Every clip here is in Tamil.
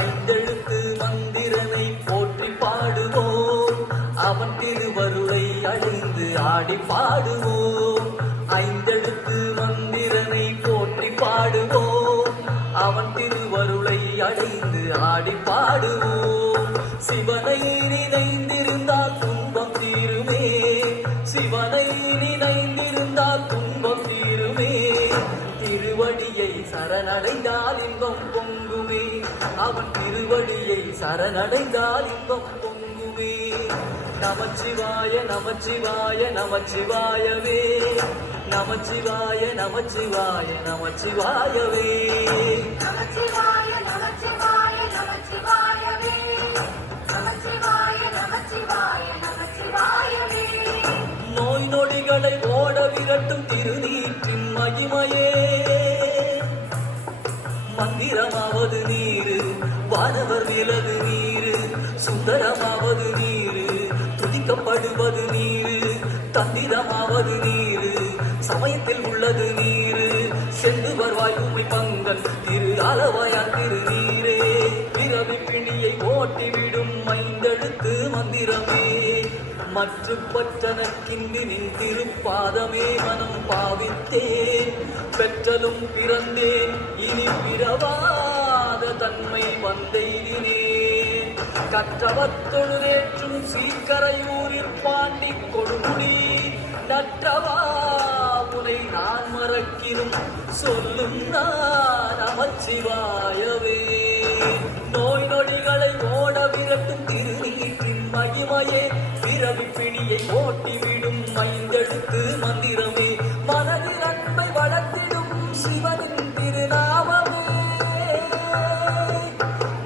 ஐந்தெழுத்து மந்திரனை போற்றி பாடுவோம், அவன் திருவருளை அடைந்து ஆடி பாடுவோம். ஐந்தெழுத்து மந்திரனை போற்றி பாடுவோம், அவன் திருவருளை அடைந்து ஆடி பாடுவோம். சிவனை நினைந்திருந்தால் துன்பம் தீருமே, சிவனை நினைந்திருந்தால் துன்பம் தீருமே. திருவடியை சரணடைந்தால் இன்பம் பொங்குமே, அவன் திருவடியை சரணடைந்தால் இன்பம் பொங்குமே. நமச்சிவாய நமச்சிவாய நமச்சிவாயவே, நமச்சிவாய நமச்சிவாய நமச்சிவாயவே. நமச்சிவாய நமச்சிவாய நமச்சிவாயவே, நமச்சிவாய நமச்சிவாய நமச்சிவாயவே. நோய் நொடிகளை ஓட விரட்டும் திருநீற்றின் மகிமையே, மந்திரமாவது நீரு, வானவர் விலகு நீரு, சுந்தரமாவது நீரு, துதிக்கப்படுவது நீரு, தந்திரமாவது நீரு, சமயத்தில் உள்ளது நீரு. சென்று வருவாய் உமை பங்கன் திரு அளவாயார் திரு நீரே. பிறவி பிணியை ஓட்டிவிடும் ஐந்தெழுத்து மந்திரமே, மற்ற பற்றனக்கின்றி நின் திருப்பாதமே மனம் பாவித்தேன். பெற்றலும் பிறந்தேன் இனி பிறவாத தன்மை வந்தெய்தினேன். கற்றவத்தொழுதேற்றும் சீக்கரையூரில் பாண்டி கொடுமுடி, நற்றவா உனை நான் மறக்கினும் சொல்லும் நான் நமச்சிவாயவே. நோய் நொடிகளை ஓட விரட்டும் திருநீற்றின் மகிமையே, பிறவி பிணியை ஓட்டிவிடும் ஐந்தெழுத்து மந்திரமே. மனதில் அன்பை வளர்த்திடும் சிவனின் திருநாமமே,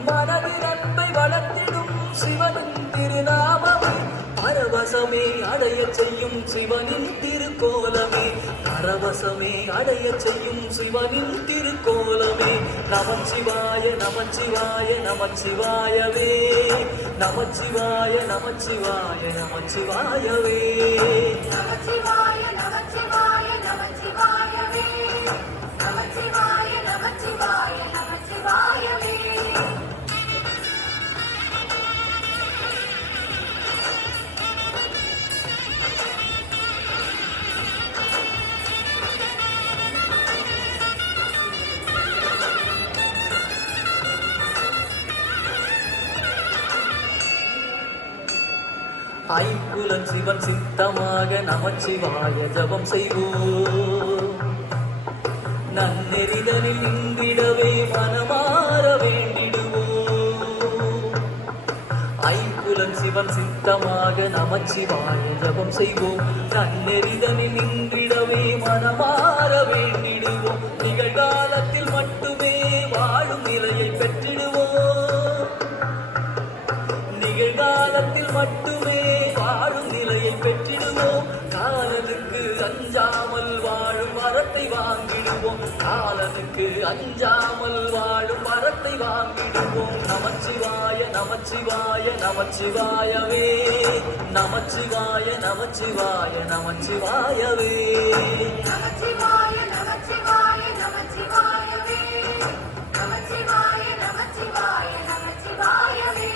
மனதில் அன்பை வளர்த்திடும் சிவனின் திருநாமமே. பரவசமே அடைய செய்யும் சிவனின் திருக்கோலமே, பரவசமே அடைய செய்யும் சிவனின் திருக்கோலமே. நமச்சிவாய நமச்சிவாய நமச்சிவாயவே, நமச்சிவாய நமச்சிவாய நமச்சிவாயவே. நமச்சிவாய நமச்சிவாய நமச்சிவாயவே, நமச்சிவாய நமச்சிவாய நமச்சிவாயவே. ஐம்புலன் சிவன் சித்தமாக நமச்சிவாய ஜபம் செய்வோம். நன்னெறிதலில் நின்றிடவே மனமாற வேண்டிடுவோம். ஐம்புலன் சிவன் சித்தமாக நமச்சிவாய ஜபம் செய்வோம். நன்னெறிதலில் நின்றிடவே மனமாற வேண்டிடுவோம். நிகழ்காலத்தில் மட்டுமே வாழும் நிலையை பெற்றிடுவோம். நிகழ்காலத்தில் மட்டுமே வாழும் நிலையை பெற்றிடுவோம். காலனுக்கு அஞ்சாமல் வாழும் வரத்தை வாங்கிடுவோம். காலனுக்கு அஞ்சாமல் வாழும் வரத்தை வாங்கிடுவோம். நமச்சிவாய நமச்சிவாய நமச்சிவாயவே, நமச்சிவாய நமச்சிவாய நமச்சிவாயவே. நமச்சிவாய நமச்சிவாய நமச்சிவாயவே, நமச்சிவாய நமச்சிவாய நமச்சிவாயவே.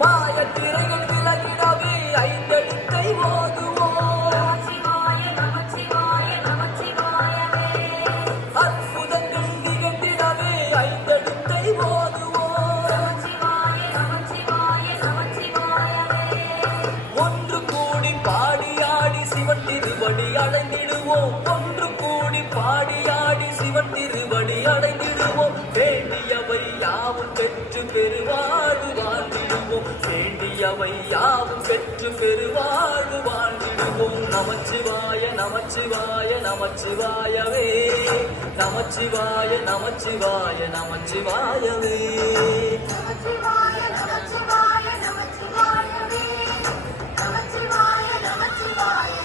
மாயத்திரைகள் விலகிடவே ஐந்தெழுத்தை ஓதுவோம். நமச்சிவாய நமச்சிவாய நமச்சிவாயவே, அற்புதங்கள் நிகழ்ந்திடவே ஐந்தெழுத்தை ஓதுவோம். நமச்சிவாய நமச்சிவாய நமச்சிவாயவே. ஒன்று கூடி பாடியாடி சிவன் திருவடி அடைந்திடுவோம். ஒன்று கூடி பாடியாடி சிவன் திருவடி பெருவாழ்வு வாழ்ந்திடுவோம். வேண்டியவை யாவும் பெற்று பெருவாழ்வு வாழ்ந்திடுவோம். நமச்சிவாய நமச்சிவாய நமச்சிவாயவே, நமச்சிவாய நமச்சிவாய நமச்சிவாயவே. நமச்சிவாய நமச்சிவாய நமச்சிவாயவே. நமச்சிவாய நமச்சிவாய